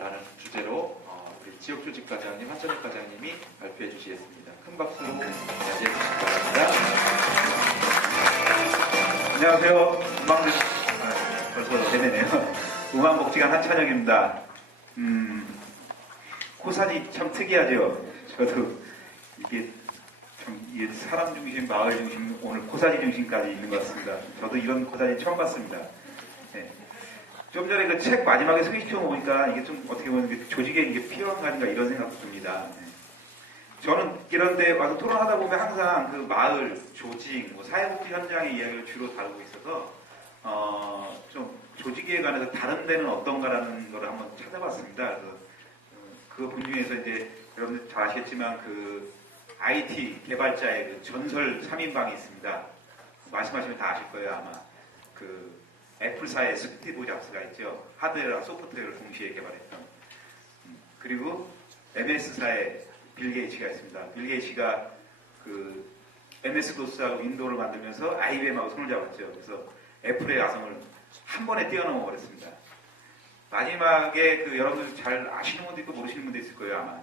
라는 주제로 우리 지역조직과장님, 한전혁 과장님이 발표해 주시겠습니다. 큰 박수로 맞이해 주시기 바랍니다. 안녕하세요. 벌써 되네요. 우만복지관 한찬혁입니다. 코사지 참 특이하죠. 저도 이게 사람 중심, 마을 중심, 오늘 코사지 중심까지 있는 것 같습니다. 저도 이런 코사지 처음 봤습니다. 네. 좀 전에 그 책 마지막에 소개시켜 보니까 이게 좀 어떻게 보면 조직에 이게 필요한 거 아닌가 이런 생각도 듭니다. 네. 저는 이런 데 와서 토론하다 보면 항상 그 마을, 조직, 사회복지 현장의 이야기를 주로 다루고 있어서 좀 조직에 관해서 다른 데는 어떤가라는 걸 한번 찾아봤습니다. 그거 본 중에서 이제 여러분들 잘 아시겠지만 그 IT 개발자의 그 전설 3인방이 있습니다. 말씀하시면 다 아실 거예요, 아마. 그 애플사의 스티브 잡스가 있죠. 하드웨어와 소프트웨어를 동시에 개발했던. 그리고 MS사의 빌 게이츠가 있습니다. 빌 게이츠가 그 MS-DOS하고 윈도우를 만들면서 IBM하고 손을 잡았죠. 그래서 애플의 아성을 한 번에 뛰어넘어 버렸습니다. 마지막에 그 여러분들 잘 아시는 분도 있고 모르시는 분도 있을 거예요, 아마.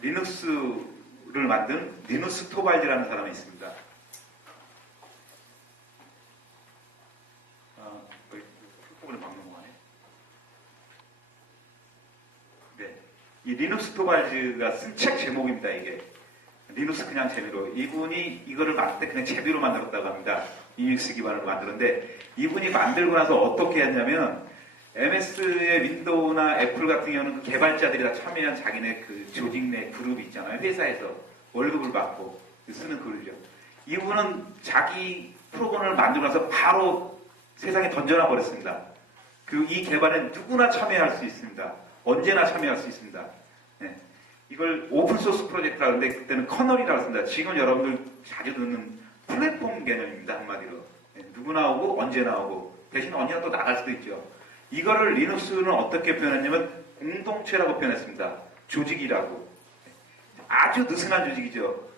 리눅스를 만든 리누스 토발즈라는 사람이 있습니다. 풀법을 막는 거 아니에요? 네. 이 리눅스 토발즈가 쓴 책 제목입니다, 이게. 리눅스 그냥 재미로. 이분이 이거를 만들 때 그냥 재미로 만들었다고 합니다. 유닉스 기반으로 만들었는데, 이분이 만들고 나서 어떻게 했냐면, MS의 윈도우나 애플 같은 경우는 그 개발자들이 다 참여한 자기네 그 조직 내 그룹이 있잖아요. 회사에서 월급을 받고 쓰는 그룹이죠. 이분은 자기 프로그램을 만들고 나서 바로 세상에 던져놔 버렸습니다. 이 개발에 누구나 참여할 수 있습니다. 언제나 참여할 수 있습니다. 네. 이걸 오픈소스 프로젝트라고 하는데 그때는 커널이라고 했습니다. 지금 여러분들 자주 듣는 플랫폼 개념입니다. 한마디로. 네. 누구나 오고 언제나 오고 대신 언제나 또 나갈 수도 있죠. 이거를 리눅스는 어떻게 표현했냐면 공동체라고 표현했습니다. 조직이라고. 아주 느슨한 조직이죠.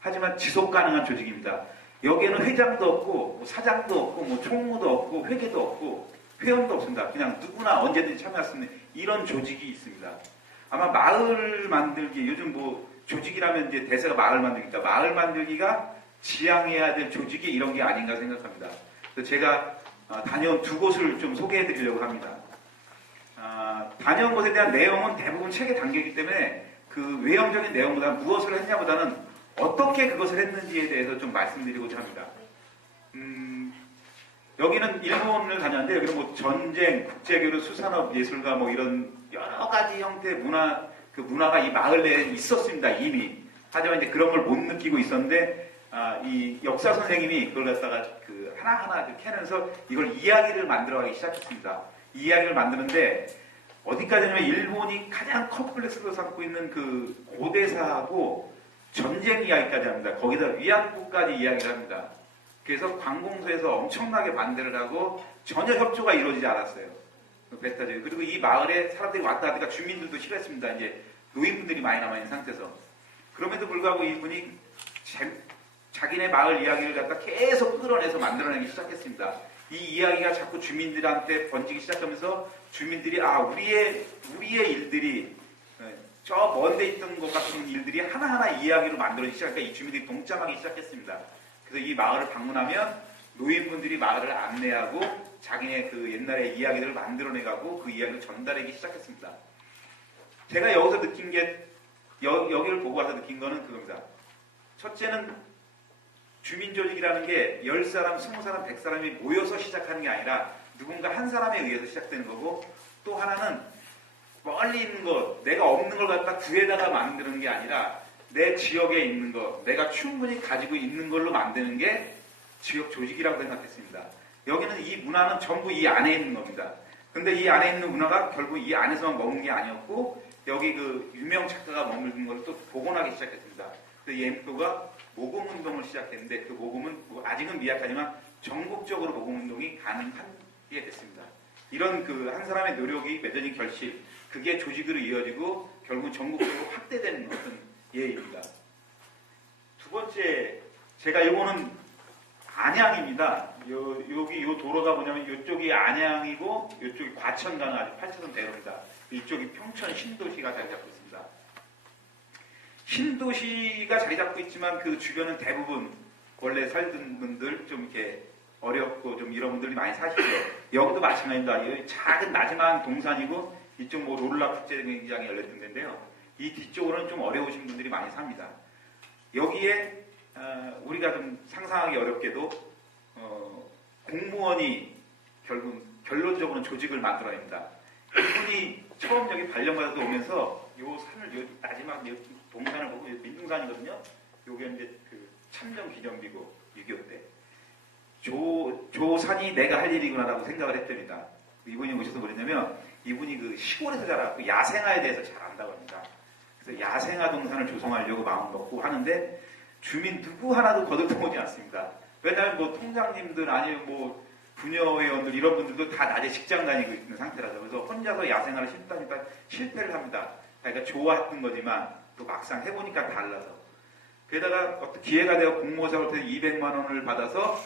하지만 지속 가능한 조직입니다. 여기에는 회장도 없고 사장도 없고 총무도 없고 회계도 없고 회원도 없습니다. 그냥 누구나 언제든지 참여할 수 있는 이런 조직이 있습니다. 아마 마을 만들기, 요즘 조직이라면 이제 대세가 마을 만들기니까 마을 만들기가 지향해야 될 조직이 이런 게 아닌가 생각합니다. 그래서 제가 다녀온 두 곳을 좀 소개해 드리려고 합니다. 다녀온 곳에 대한 내용은 대부분 책에 담겨있기 때문에 그 외형적인 내용보다 무엇을 했냐보다는 어떻게 그것을 했는지에 대해서 좀 말씀드리고자 합니다. 여기는 일본을 다녔는데 여기는 전쟁, 국제교류, 수산업, 예술가 이런 여러 가지 형태의 문화가 이 마을 내에 있었습니다. 이미. 하지만 이제 그런 걸 못 느끼고 있었는데 이 역사 선생님이 그걸 갖다가 하나하나 캐면서 이걸 이야기를 만들어가기 시작했습니다. 이 이야기를 만드는데 어디까지냐면 일본이 가장 컴플렉스로 삼고 있는 그 고대사하고 전쟁 이야기까지 합니다. 거기다 위안부까지 이야기를 합니다. 그래서 관공서에서 엄청나게 반대를 하고 전혀 협조가 이루어지지 않았어요. 그리고 이 마을에 사람들이 왔다 하니까 주민들도 싫어했습니다. 이제 노인분들이 많이 남아있는 상태에서. 그럼에도 불구하고 이분이 자기네 마을 이야기를 갖다 계속 끌어내서 만들어내기 시작했습니다. 이 이야기가 자꾸 주민들한테 번지기 시작하면서 주민들이 우리의 일들이 저 먼데 있던 것 같은 일들이 하나하나 이야기로 만들어지기 시작하니까 이 주민들이 동참하기 시작했습니다. 그래서 이 마을을 방문하면 노인분들이 마을을 안내하고 자기네 그 옛날의 이야기들을 만들어내가고 그 이야기를 전달하기 시작했습니다. 제가 여기서 느낀 게 여기를 보고 와서 느낀 거는 그겁니다. 첫째는 주민조직이라는 게 10사람, 20사람, 100사람이 모여서 시작하는 게 아니라 누군가 한 사람에 의해서 시작되는 거고 또 하나는 멀리 있는 것, 내가 없는 걸 갖다 구해다가 만드는 게 아니라 내 지역에 있는 것, 내가 충분히 가지고 있는 걸로 만드는 게 지역 조직이라고 생각했습니다. 여기는 이 문화는 전부 이 안에 있는 겁니다. 근데 이 안에 있는 문화가 결국 이 안에서만 머문 게 아니었고 여기 그 유명 작가가 머무는 걸 또 복원하기 시작했습니다. 그 예엠표가 모금운동을 시작했는데 그 모금은 아직은 미약하지만 전국적으로 모금운동이 가능하게 됐습니다. 이런 한 사람의 노력이 맺어진 결실, 그게 조직으로 이어지고 결국 전국적으로 확대되는 어떤 예입니다. 두 번째, 제가 이거는 안양입니다. 여기 요 도로가 뭐냐면 이쪽이 안양이고 이쪽이 과천 가는 아주 8차선 대로입니다. 이쪽이 평촌 신도시가 자리 잡고 있습니다. 신도시가 자리 잡고 있지만 그 주변은 대부분 원래 살던 분들 좀 이렇게 어렵고 좀 이런 분들이 많이 사시죠. 여기도 마찬가지입니다. 여기 작은 나지막한 동산이고 이쪽 뭐 롤라 국제경기장이 열렸던 데인데요. 이 뒤쪽으로는 좀 어려우신 분들이 많이 삽니다. 여기에 우리가 좀 상상하기 어렵게도 공무원이 결론적으로는 조직을 만들어냅니다. 이분이 처음 여기 발령받아서 오면서 요 산을 요 마지막 동산을 보고 민둥산이거든요. 요게 이제 그 참정기념비고 6.25 때. 조 산이 내가 할 일이구나라고 생각을 했답니다. 이분이 오셔서 뭐랬냐면 이분이 그 시골에서 자라고 야생화에 대해서 잘 안다고 합니다. 그래서 야생화 동산을 조성하려고 마음 먹고 하는데 주민 누구 하나도 거들떠오지 않습니다. 왜냐하면 뭐 통장님들 아니면 뭐 부녀회원들 이런 분들도 다 낮에 직장 다니고 있는 상태라서 그래서 혼자서 야생화를 심다니까 실패를 합니다. 그러니까 좋아했던 거지만 또 막상 해보니까 달라서 게다가 어떤 기회가 되어 공모사로부터 200만 원을 받아서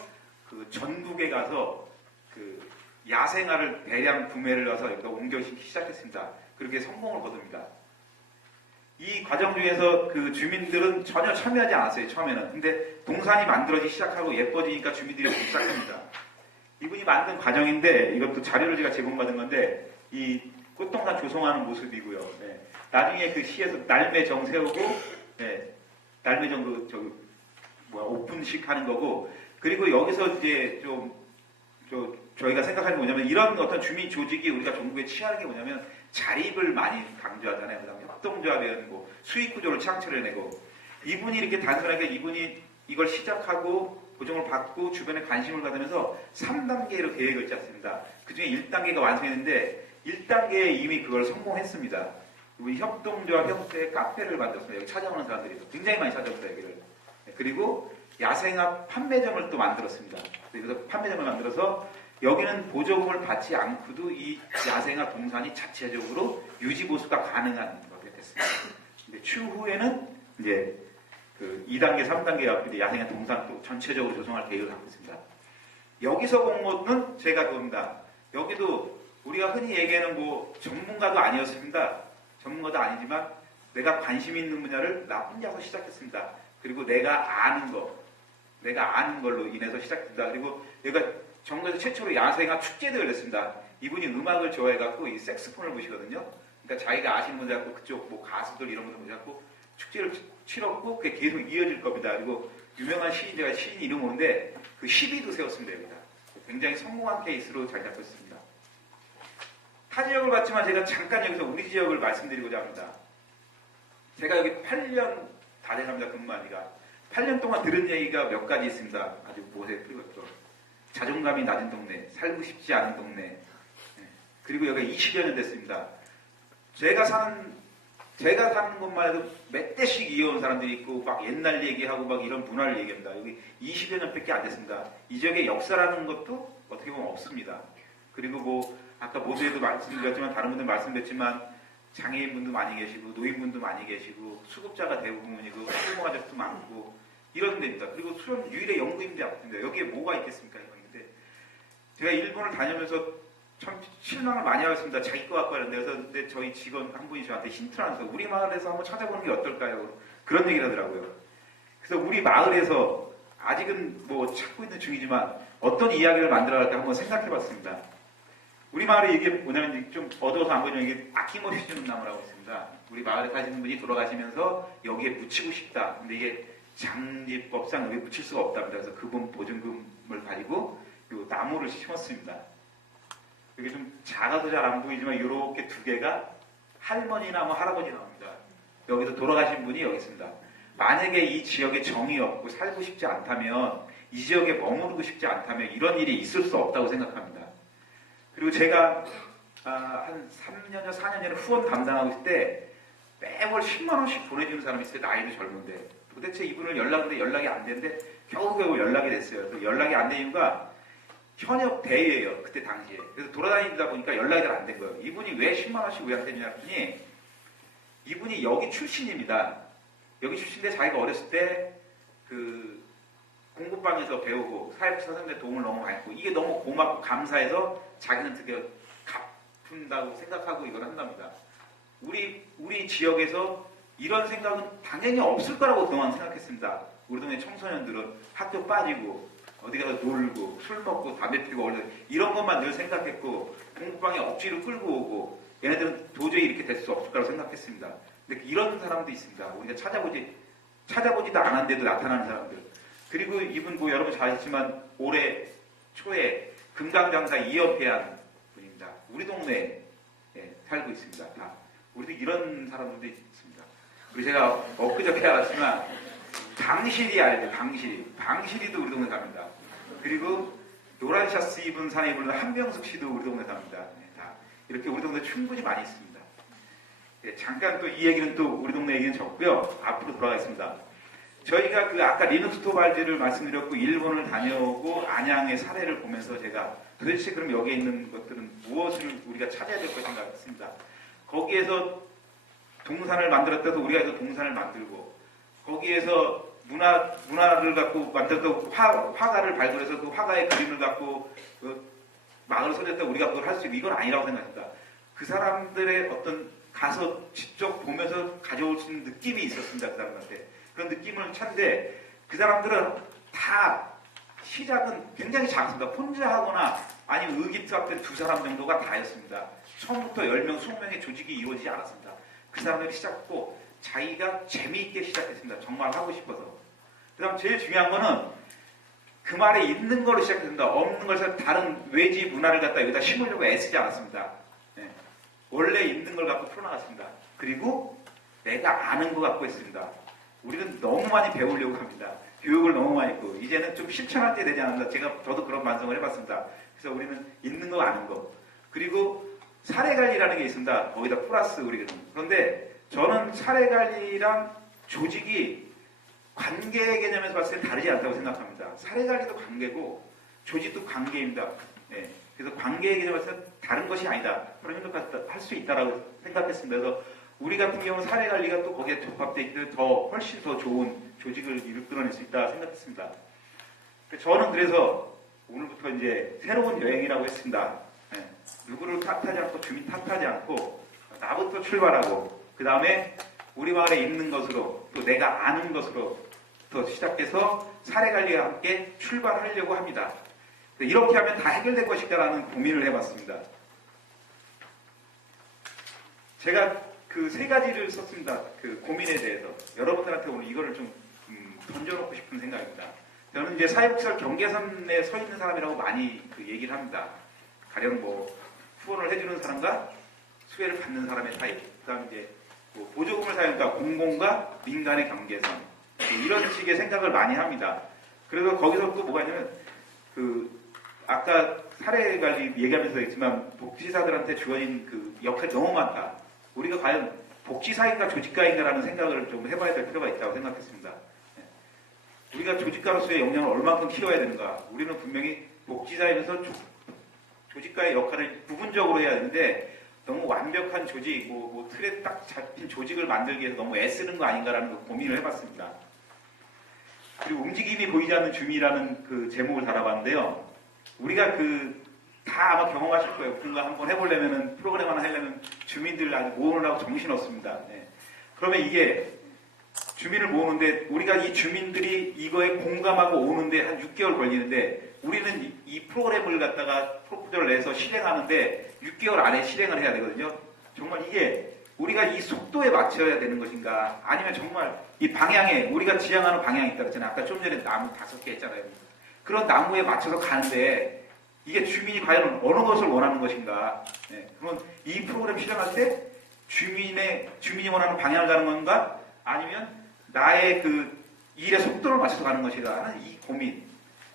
그 전국에 가서 그 야생화를 대량 구매를 해서 여기다 옮겨시키기 시작했습니다. 그렇게 성공을 거둡니다. 이 과정 중에서 그 주민들은 전혀 참여하지 않았어요, 처음에는. 근데 동산이 만들어지기 시작하고 예뻐지니까 주민들이 오기 시작합니다. 이분이 만든 과정인데, 이것도 자료를 제가 제공받은 건데, 이 꽃동산 조성하는 모습이고요. 네. 나중에 그 시에서 날매정 세우고, 네. 날매정 오픈식 하는 거고, 그리고 여기서 이제 저희가 생각하는 게 뭐냐면, 이런 어떤 주민 조직이 우리가 전국에 취하는 게 뭐냐면, 자립을 많이 강조하잖아요. 그 다음에 협동조합이라는 뭐 수익구조를 창출해내고 이분이 이렇게 단순하게 이분이 이걸 시작하고 보정을 받고 주변에 관심을 받으면서 3단계로 계획을 짰습니다. 그 중에 1단계가 완성했는데 1단계에 이미 그걸 성공했습니다. 이분이 협동조합 형태의 카페를 만들었습니다. 여기 찾아오는 사람들이 굉장히 많이 찾아왔어요. 여기를. 그리고 야생화 판매점을 또 만들었습니다. 그래서 판매점을 만들어서 여기는 보조금을 받지 않고도 이 야생화 동산이 자체적으로 유지 보수가 가능한 것이 됐습니다. 근데 추후에는 이제 그 2단계, 3단계 갖고 야생화 동산 또 전체적으로 조성할 계획을 갖고 있습니다. 여기서 공모는 제가 그겁니다. 여기도 우리가 흔히 얘기하는 뭐 전문가도 아니었습니다. 전문가도 아니지만 내가 관심 있는 분야를 나 혼자서 시작했습니다. 그리고 내가 아는 걸로 인해서 시작했습니다. 그리고 얘가 전국에서 최초로 야생화 축제도 열렸습니다. 이분이 음악을 좋아해갖고 이 색스폰을 부시거든요. 그러니까 자기가 아시는 분들 갖고 그쪽 뭐 가수들 이런 분들 모셔갖고 축제를 치렀고 그게 계속 이어질 겁니다. 그리고 유명한 시인, 제가 시인 이름 모르는데 그 시비도 세웠습니다. 여기다. 굉장히 성공한 케이스로 잘 잡고 있습니다. 타 지역을 봤지만 제가 잠깐 여기서 우리 지역을 말씀드리고자 합니다. 제가 여기 8년 다 돼갑니다. 근무한 지가. 8년 동안 들은 얘기가 몇 가지 있습니다. 아주 못에 풀렸죠. 자존감이 낮은 동네, 살고 싶지 않은 동네, 그리고 여기가 20여 년 됐습니다. 제가 사는 곳만 해도 몇 대씩 이어온 사람들이 있고, 막 옛날 얘기하고 막 이런 문화를 얘기합니다. 여기 20여 년밖에 안 됐습니다. 이 지역에 역사라는 것도 어떻게 보면 없습니다. 그리고 뭐, 아까 모두에도 말씀드렸지만, 다른 분들 말씀드렸지만, 장애인분도 많이 계시고, 노인분도 많이 계시고, 수급자가 대부분이고, 학부모가족도 많고, 이런 데입니다. 그리고 수련 유일의 연구인대 아닙니다. 여기에 뭐가 있겠습니까? 제가 일본을 다니면서 참 실망을 많이 하고 있습니다. 자기 거 갖고 하는데 그래서 근데 저희 직원 한 분이 저한테 힌트를 하면서 우리 마을에서 한번 찾아보는 게 어떨까요? 그런 얘기를 하더라고요. 그래서 우리 마을에서 아직은 뭐 찾고 있는 중이지만 어떤 이야기를 만들어갈까 한번 생각해봤습니다. 우리 마을에 이게 뭐냐면 좀 어두워서 안 보이지만 이게 아낌없이 주는 나무라고 있습니다. 우리 마을에 사시는 분이 돌아가시면서 여기에 묻히고 싶다. 근데 이게 장지법상 여기에 묻힐 수가 없답니다. 그래서 그분 보증금을 가지고 요 나무를 심었습니다. 이게 좀 작아서 잘 안 보이지만 이렇게 두 개가 할머니나 뭐 할아버지 나옵니다. 여기서 돌아가신 분이 여기 있습니다. 만약에 이 지역에 정이 없고 살고 싶지 않다면 이 지역에 머무르고 싶지 않다면 이런 일이 있을 수 없다고 생각합니다. 그리고 제가 한 3년 전, 4년 전에 후원 담당하고 있을 때 매월 10만 원씩 보내주는 사람이 있어요. 나이도 젊은데. 도대체 이분을 연락이 안 되는데 겨우겨우 연락이 됐어요. 그래서 연락이 안 된 이유가 현역 대회예요. 그때 당시에. 그래서 돌아다니다 보니까 연락이 잘 안 된 거예요. 이분이 왜 10만 원씩 왜 안 되냐 했더니 이분이 여기 출신입니다. 여기 출신인데 자기가 어렸을 때 그 공부방에서 배우고 사회부 선생님의 도움을 너무 많이 했고 이게 너무 고맙고 감사해서 자기는 되게 깊은다고 생각하고 이걸 한답니다. 우리 지역에서 이런 생각은 당연히 없을 거라고 그동안 생각했습니다. 우리 동네 청소년들은 학교 빠지고 어디 가서 놀고 술 먹고 담배 피고 이런 것만 늘 생각했고 공부방에 억지로 끌고 오고 얘네들은 도저히 이렇게 될 수 없을 거라고 생각했습니다. 근데 이런 사람도 있습니다. 우리가 찾아보지도 않았는데도 나타나는 사람들. 그리고 이분 뭐 여러분 잘 아시지만 올해 초에 금강장사 이협회한 분입니다. 우리 동네에 살고 있습니다. 다. 우리도 이런 사람들도 있습니다. 그리고 제가 엊그저께 알았지만 방실이 알죠. 방실이도 우리 동네 삽니다. 그리고 노란 샤스 입은 사람이 부르는 한병숙 씨도 우리 동네 삽니다. 다 이렇게 우리 동네 충분히 많이 있습니다. 잠깐 또 이 얘기는 또 우리 동네 얘기는 적고요. 앞으로 돌아가겠습니다. 저희가 그 아까 리눅스 토발디를 말씀드렸고 일본을 다녀오고 안양의 사례를 보면서 제가 도대체 그럼 여기에 있는 것들은 무엇을 우리가 찾아야 될 것인가 했습니다. 거기에서 동산을 만들었다 해서 우리가 해서 동산을 만들고 거기에서 문화를 갖고 만들었던 화가를 발굴해서 그 화가의 그림을 갖고 그 마을을 소졌다 우리가 그걸 할 수 있고 이건 아니라고 생각합니다. 그 사람들의 어떤 가서 직접 보면서 가져올 수 있는 느낌이 있었습니다. 그 사람한테. 그런 느낌을 찾는데 그 사람들은 다 시작은 굉장히 작습니다. 혼자 하거나 아니면 의기투합된 두 사람 정도가 다였습니다. 처음부터 10명, 20명의 조직이 이루어지지 않았습니다. 그 사람들이 시작했고 자기가 재미있게 시작했습니다. 정말 하고 싶어서. 그 다음 제일 중요한 거는 그 말에 있는 걸로 시작했습니다. 없는 것을 다른 외지 문화를 갖다 여기다 심으려고 애쓰지 않았습니다. 네. 원래 있는 걸 갖고 풀어나갔습니다. 그리고 내가 아는 거 갖고 했습니다. 우리는 너무 많이 배우려고 합니다. 교육을 너무 많이 했고 이제는 좀 실천할 때 되지 않나 저도 그런 반성을 해봤습니다. 그래서 우리는 있는 거 아는 거 그리고 사례관리라는 게 있습니다. 거기다 플러스 우리는 그런데 저는 사례관리랑 조직이 관계 개념에서 봤을 때 다르지 않다고 생각합니다. 사례관리도 관계고 조직도 관계입니다. 네. 그래서 관계 개념에서 다른 것이 아니다. 그런 생각을 할 수 있다라고 생각했습니다. 그래서 우리 같은 경우는 사례관리가 또 거기에 접합되어 있기 때문에 훨씬 더 좋은 조직을 이끌어낼 수 있다 생각했습니다. 저는 그래서 오늘부터 이제 새로운 여행이라고 했습니다. 네. 누구를 탓하지 않고 주민 탓하지 않고 나부터 출발하고 그 다음에 우리 마을에 있는 것으로 또 내가 아는 것으로부터 시작해서 사례관리와 함께 출발하려고 합니다. 이렇게 하면 다 해결될 것일까라는 고민을 해봤습니다. 제가 그 세 가지를 썼습니다. 그 고민에 대해서 여러분들한테 오늘 이거를 좀 던져놓고 싶은 생각입니다. 저는 이제 사회복지사 경계선에 서 있는 사람이라고 많이 그 얘기를 합니다. 가령 뭐 후원을 해주는 사람과 수혜를 받는 사람의 사이, 그다음 이제 뭐 보조금을 사용하니까 공공과 민간의 경계선 이런 식의 생각을 많이 합니다. 그래서 거기서 또 뭐가 있냐면 그 아까 사례관리 얘기하면서 했지만 복지사들한테 주어진 그 역할이 너무 많다. 우리가 과연 복지사인가 조직가인가라는 생각을 좀 해봐야 될 필요가 있다고 생각했습니다. 우리가 조직가로서의 역량을 얼마큼 키워야 되는가. 우리는 분명히 복지사이면서 조직가의 역할을 부분적으로 해야 되는데 너무 완벽한 조직, 뭐 틀에 딱 잡힌 조직을 만들기 위해서 너무 애쓰는 거 아닌가라는 거 고민을 해봤습니다. 그리고 움직임이 보이지 않는 주민이라는 그 제목을 달아봤는데요. 우리가 다 아마 경험하실 거예요. 뭔가 한번 해보려면은 프로그램 하나 하려면 주민들 아주 모으느라고 정신없습니다. 네. 그러면 이게 주민을 모으는데 우리가 이 주민들이 이거에 공감하고 오는데 한 6개월 걸리는데 우리는 이 프로그램을 갖다가 프로포즈를 내서 실행하는데 6개월 안에 실행을 해야 되거든요. 정말 이게 우리가 이 속도에 맞춰야 되는 것인가 아니면 정말 이 방향에 우리가 지향하는 방향이 있다 그랬잖아요. 아까 좀 전에 나무 5개 했잖아요. 그런 나무에 맞춰서 가는데 이게 주민이 과연 어느 것을 원하는 것인가. 네. 그러면 이 프로그램 실행할 때 주민이 원하는 방향을 가는 건가 아니면 나의 그 일의 속도를 맞춰서 가는 것이다 하는 이 고민.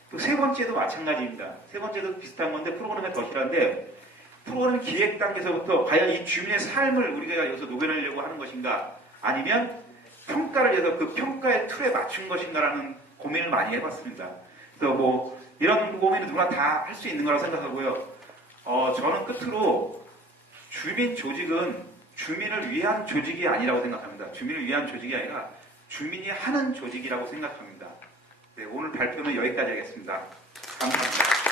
또 세 번째도 마찬가지입니다. 세 번째도 비슷한 건데 프로그램의 덫이란데 프로그램 기획 단계에서부터 과연 이 주민의 삶을 우리가 여기서 녹여내려고 하는 것인가 아니면 평가를 해서 그 평가의 틀에 맞춘 것인가라는 고민을 많이 해봤습니다. 그래서 뭐 이런 고민은 누구나 다 할 수 있는 거라고 생각하고요. 저는 끝으로 주민 조직은 주민을 위한 조직이 아니라고 생각합니다. 주민을 위한 조직이 아니라 주민이 하는 조직이라고 생각합니다. 네, 오늘 발표는 여기까지 하겠습니다. 감사합니다.